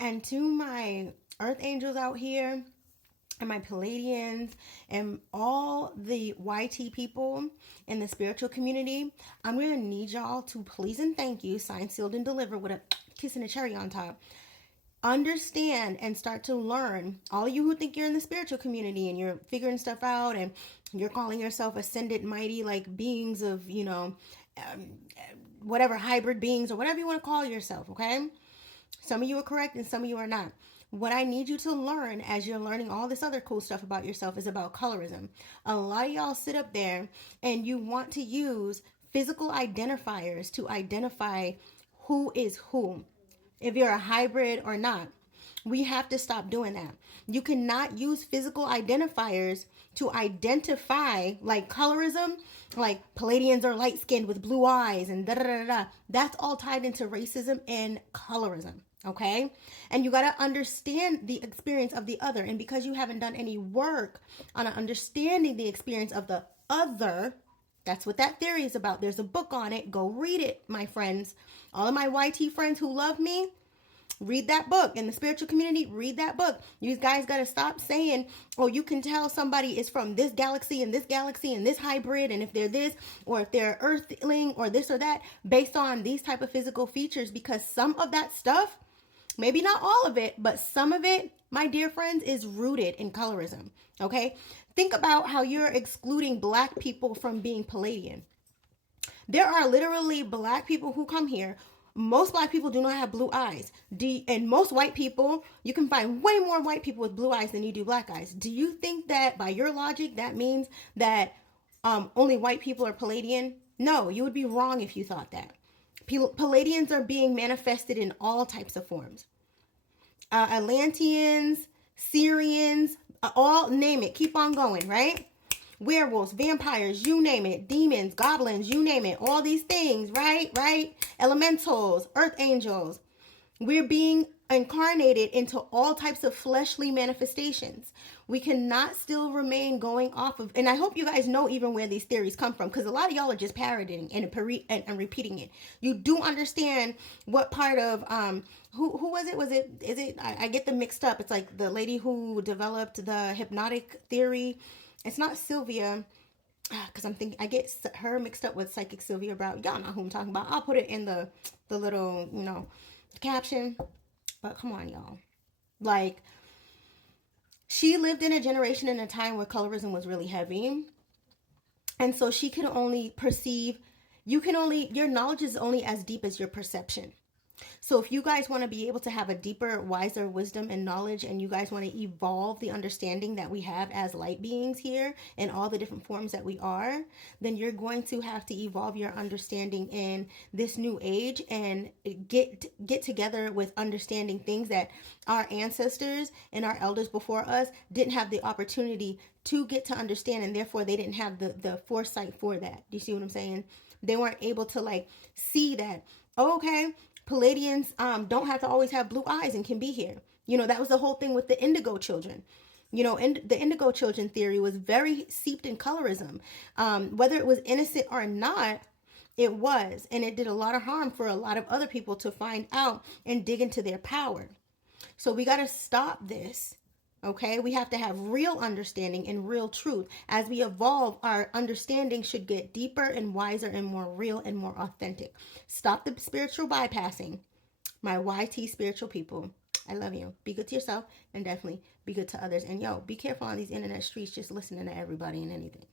And to my earth angels out here, and my Palladians, and all the YT people in the spiritual community, I'm going to need y'all to please and thank you, signed, sealed, and delivered with a kiss and a cherry on top. Understand and start to learn. All of you who think you're in the spiritual community and you're figuring stuff out and you're calling yourself ascended mighty like beings of, um, whatever, hybrid beings or whatever you want to call yourself, okay? Some of you are correct and some of you are not. What I need you to learn as you're learning all this other cool stuff about yourself is about colorism. A lot of y'all sit up there and you want to use physical identifiers to identify who is who, if you're a hybrid or not. We have to stop doing that. You cannot use physical identifiers to identify like colorism, like Palladians are light skinned with blue eyes and da da da da. That's all tied into racism and colorism. Okay. And you got to understand the experience of the other. And because you haven't done any work on understanding the experience of the other, that's what that theory is about. There's a book on it. Go read it, my friends. All of my YT friends who love me, read that book. In the spiritual community, read that book. You guys got to stop saying, oh, you can tell somebody is from this galaxy and this hybrid, and if they're this, or if they're earthling or this or that, based on these type of physical features, because some of that stuff, maybe not all of it, but some of it, my dear friends, is rooted in colorism. Okay? Think about how you're excluding black people from being Palladian. There are literally black people who come here. Most black people do not have blue eyes. And most white people, you can find way more white people with blue eyes than you do black eyes. Do you think that by your logic, that means that only white people are Palladian? No, you would be wrong if you thought that. Palladians are being manifested in all types of forms. Atlanteans, Syrians, all name it. Keep on going, right? Werewolves, vampires, you name it. Demons, goblins, you name it. All these things, right? Right? Elementals, earth angels. We're being incarnated into all types of fleshly manifestations. We cannot still remain going off of, and I hope you guys know even where these theories come from, because a lot of y'all are just parroting and repeating it. You do understand what part of who was it? Is it I get them mixed up. It's like the lady who developed the hypnotic theory. It's not Sylvia, because I get her mixed up with Psychic Sylvia Brown. Y'all know who I'm talking about. I'll put it in the little caption. But come on, y'all. Like, she lived in a generation in a time where colorism was really heavy. And so she can only perceive, your knowledge is only as deep as your perception. So if you guys want to be able to have a deeper, wiser wisdom and knowledge, and you guys want to evolve the understanding that we have as light beings here in all the different forms that we are, then you're going to have to evolve your understanding in this new age and get together with understanding things that our ancestors and our elders before us didn't have the opportunity to get to understand, and therefore they didn't have the foresight for that. Do you see what I'm saying? They weren't able to see that, okay, Palladians don't have to always have blue eyes and can be here. That was the whole thing with the indigo children. The indigo children theory was very seeped in colorism. Whether it was innocent or not, it was. And it did a lot of harm for a lot of other people to find out and dig into their power. So we got to stop this. Okay, we have to have real understanding and real truth. As we evolve, our understanding should get deeper and wiser and more real and more authentic. Stop the spiritual bypassing. My YT spiritual people, I love you. Be good to yourself and definitely be good to others. And be careful on these internet streets just listening to everybody and anything.